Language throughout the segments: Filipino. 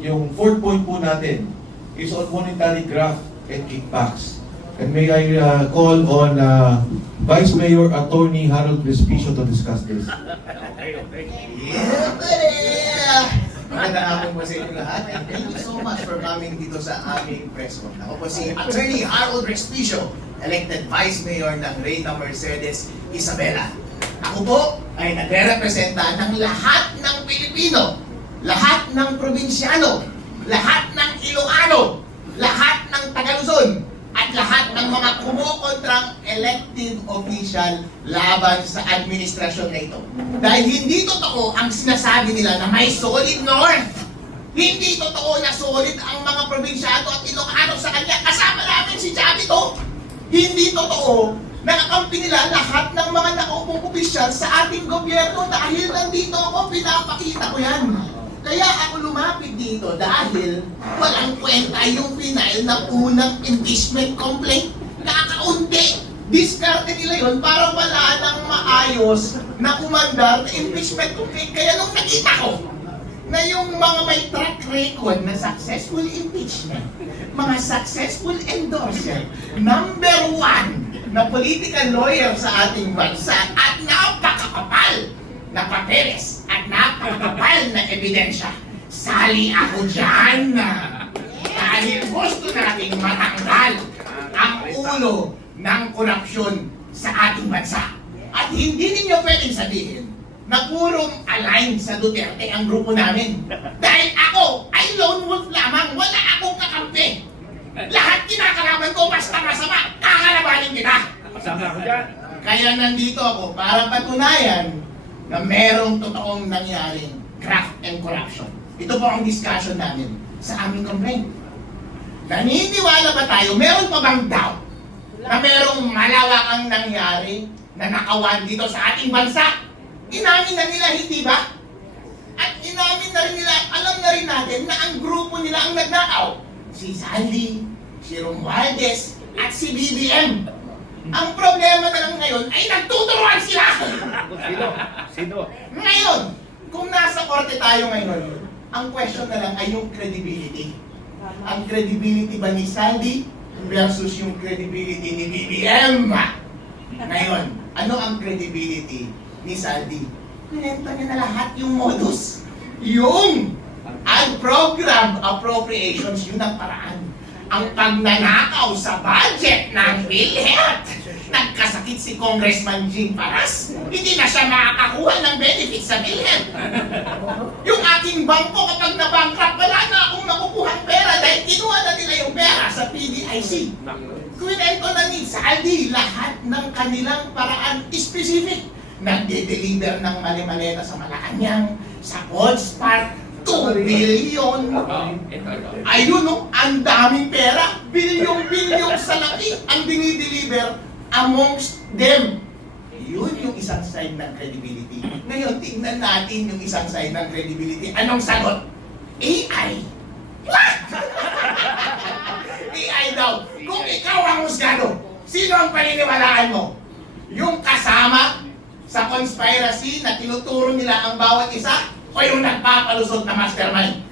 Yung fourth point po natin is on monetary graft and kickbacks. And may I call on Vice Mayor Attorney Harold Respicio to discuss this. Yeah, magandang hapon po sa inyo lahat and thank you so much for coming dito sa aming press con. Ako po si Attorney Harold Respicio, elected Vice Mayor ng Reyna Mercedes Isabela. Ako po ay nagre-representa ng lahat ng Pilipino, lahat ng probinsyano, lahat ng Ilocano, lahat ng Tagaluzon, at lahat ng mga kumukontrang elective official laban sa administrasyon na ito. Dahil hindi totoo ang sinasabi nila na may solid north. Hindi totoo na solid ang mga probinsyano at Ilocano sa kanya. Kasama namin si Chavito. Hindi totoo na kakampi nila lahat ng mga nakaupong opisyal sa ating gobyerno dahil nandito ako, pinapakita ko yan. Kaya ako lumapit dito dahil walang kwenta yung final na unang impeachment complaint. Kakaunti. Diskarte nila yun para wala nang maayos na umandar na impeachment complaint. Kaya nung nakita ko na yung mga may track record na successful impeachment, mga successful endorser, number one na political lawyer sa ating bansa at napakakapal na papeles at napakapal na ebidensya. Sali ako dyan! Dahil gusto nating matanggal ang ulo ng korupsyon sa ating bansa. At hindi ninyo pwedeng sabihin na purong align sa Duterte ang grupo namin. Dahil ako ay lone wolf lamang, wala akong kakampi. Lahat kinakalaban ko basta masama, kakalabanin kita. Masama ako dyan. Kaya nandito ako para patunayan na merong totoong nangyaring graft and corruption. Ito po ang discussion namin sa aming complaint. Naniniwala ba tayo, meron pa bang doubt na merong malawakang nangyari na nakawan dito sa ating bansa? Inamin na nila, hindi ba? At inamin na rin nila, alam na rin natin na ang grupo nila ang nagnakaw. Si Sandy, si Romualdez, at si BBM. Ang problema na lang ngayon ay nagtuturuan sila! Sino? Ngayon, kung nasa korte tayo ngayon, ang question na lang ay yung credibility. Ang credibility ba ni Sandy versus yung credibility ni BBM? Ngayon, ano ang credibility ni Sandy? Kinenta niya na lahat yung modus. Yung unprogrammed appropriations, yun ang paraan. Ang pagnanakaw sa budget ng PhilHealth. Nagkasakit si Congressman Jing Paras. Hindi na siya makakakuha ng benefits sa PhilHealth. Yung aking bangko kapag na-bankrupt, wala na akong makukuhang pera dahil kinuha na nila yung pera sa PDIC. Kwento na ni Saldi lahat ng kanilang paraan specific. Nagde-deliver ng mali-maleta sa Malacanang, sa Codes Park, 2 billion. Ayun no, ang daming pera. Bilyong-bilyong sa laki ang dinideliver amongst them. Yun yung isang sign ng credibility. Ngayon, tignan natin yung isang sign ng credibility. Anong sagot? AI. What? AI daw. Kung ikaw ang husgado, sino ang paniniwalaan mo? Yung kasama sa conspiracy na tinuturo nila ang bawat isa? O yung nagpapalusot na mastermind?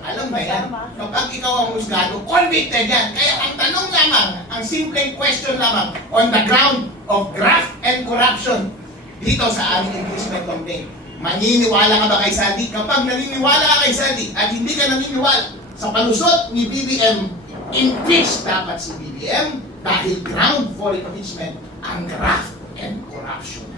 Alam ba yan? Kapag ikaw ang husgado, convicted yan. Kaya ang tanong lamang, ang simpleng question lamang, on the ground of graft and corruption, dito sa aming impeachment complaint, maniniwala ka ba kay Sandy? Kapag naniniwala ka kay Sandy at hindi ka naniniwala sa palusot ni BBM, impeach dapat si BBM dahil ground for impeachment ang graft and corruption.